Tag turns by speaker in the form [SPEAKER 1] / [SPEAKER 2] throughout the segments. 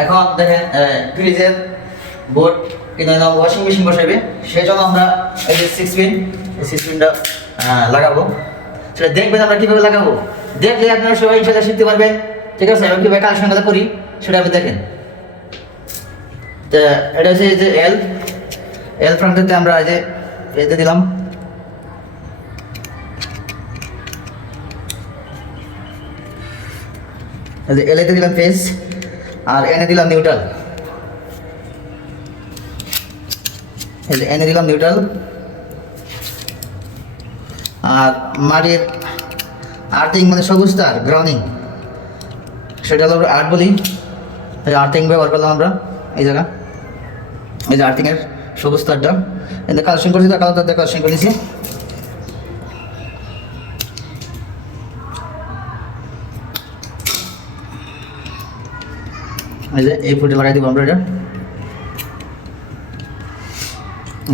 [SPEAKER 1] এখন দেখেন ফ্রিজের বোর্ড কিনে নাম ওয়াশিং মেশিন বসাবে। সেই জন্য আমরা এই যে সিক্স পিন এই সিক্স পিনটা লাগাবো। সেটা দেখবেন আমরা কীভাবে লাগাবো। দেখলে আপনারা সবাই সেটা শিখতে পারবেন। ঠিক আছে? আমি কীভাবে কানেকশন করি, সেটা আপনি দেখেন। এটা হচ্ছে যে এল এল ফ্রন্টেতে আমরা এই যে এতে দিলাম। এলেতে দিলাম ফেস আর এনে দিলাম নিউট্রাল এনে দিলাম নিউট্রাল আর মাটির আর্থিং মানে সবুজ তার গ্রাউন্ডিং সেটা হলো আর্ট বলি। আর্থিং ব্যবহার করলাম আমরা, এই জায়গা। এই যে আর্থিংয়ের সবুজ তারটা। এতে কালেকশন করেছি তো কালো তারটা কালেকশন করেছি। এই যে, এই ফুটে লাগাই দিব আমরা এটা।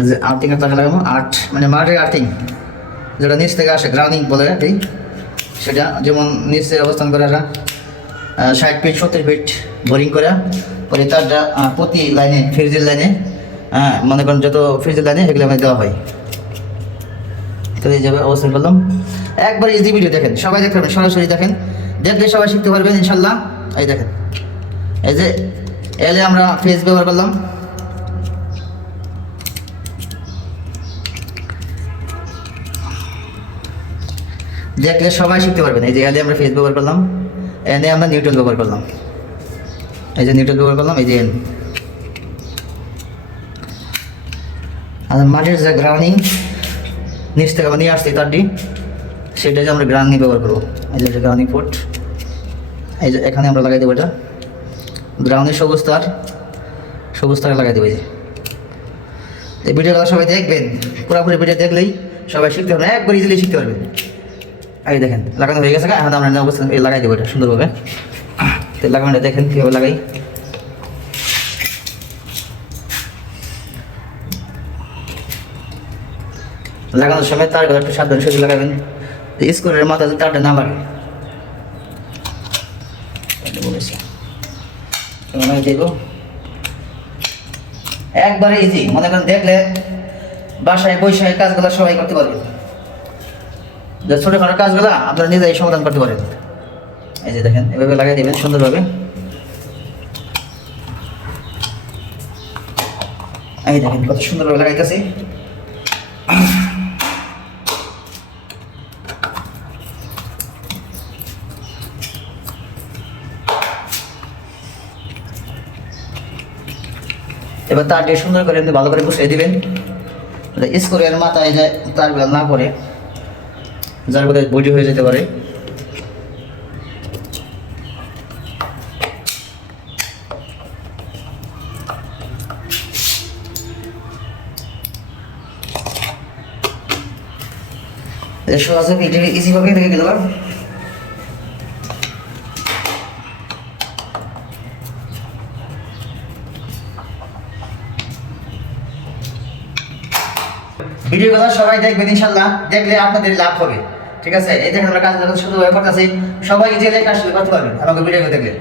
[SPEAKER 1] যে, আর্থিং এর তাকে লাগাবো। আর্ট মানে মাটির আর্থিং, যেটা নিচ থেকে আসে গ্রাউন্ডিং বলে এই সেটা যেমন নিচে অবস্থান করে এরা ষাট ফিট সত্তর ফিট বোরিং করে। পরে তারটা প্রতি লাইনে ফ্রিজের লাইনে হ্যাঁ মনে করেন যত ফ্রিজের লাইনে সেগুলো আমাদের দেওয়া হয়। তো এই যাবে অবস্থান করলাম। একবার ইজি ভিডিও দেখেন, সবাই দেখতে পারবেন, সরাসরি দেখেন। দেখলে সবাই শিখতে পারবেন, ইনশাল্লাহ। এই দেখেন। এই যে, এলে আমরা ফেস ব্যবহার করলাম। দেখলে সবাই শিখতে পারবেন। এই যে, এলে আমরা ফেস ব্যবহার করলাম। এনে আমরা নিউট্রাল ব্যবহার করলাম। এই যে নিউট্রাল ব্যবহার করলাম, এই যে, এন। আর মাটির যে গ্রাউন্ডিং নিচ থেকে আমরা নিয়ে আসছি তারটি সেটা যে আমরা গ্রাউন্ডিং ব্যবহার করব। এই যে গ্রাউন্ডিং ফুট এই যে, এখানে আমরা লাগাই দেবো এটা। গ্রাউন্ডের সবুজ তার সবুজ তার লাগাই দেবে এই ভিডিওটা সবাই দেখবেন, পুরোপুরি ভিডিও দেখলেই সবাই শিখতে পারবেন, একবার ইজিলি শিখতে পারবেন। এই দেখেন, লাগানো হয়ে গেছে এখন আমরা অবস্থা লাগাই দেবো এটা সুন্দরভাবে। তো লাগানোটা দেখেন কীভাবে লাগাই। লাগানোর সময় তার একটু সাবধান সহ্য লাগাবেন। স্কুলের মাথাতে তারটা না লাগে হয় দেখব একবারে ইজি মনে করেন দেখলে বাসায় বৈশাখের কাজগুলো সবাই করতে পারবে। যে ছোটোখাটো কাজগুলো আপনারা নিজেই সমাধান করতে পারেন। এই যে দেখেন, এভাবে লাগাই দেবেন সুন্দরভাবে। এই দেখেন, কত সুন্দরভাবে লাগাইতেছি। এবার তার দিয়ে সুন্দর করে এমনি ভালো করে বসিয়ে দিবেন। স্কোরের মাথায় যায়, তারগুলো না পড়ে। যার বোধহয় বডি হয়ে যেতে পারে। সহজে ইজিভাবে দেখে গেলাম ভিডিও কথা সবাই দেখবেন ইনশাল্লাহ। দেখলে আপনাদের লাভ হবে। ঠিক আছে? এই দেখেন আমরা কাজ শুধু করতেছি, সবাই যে কাজ করতে পারবেন। আমাকে ভিডিও দেখলে।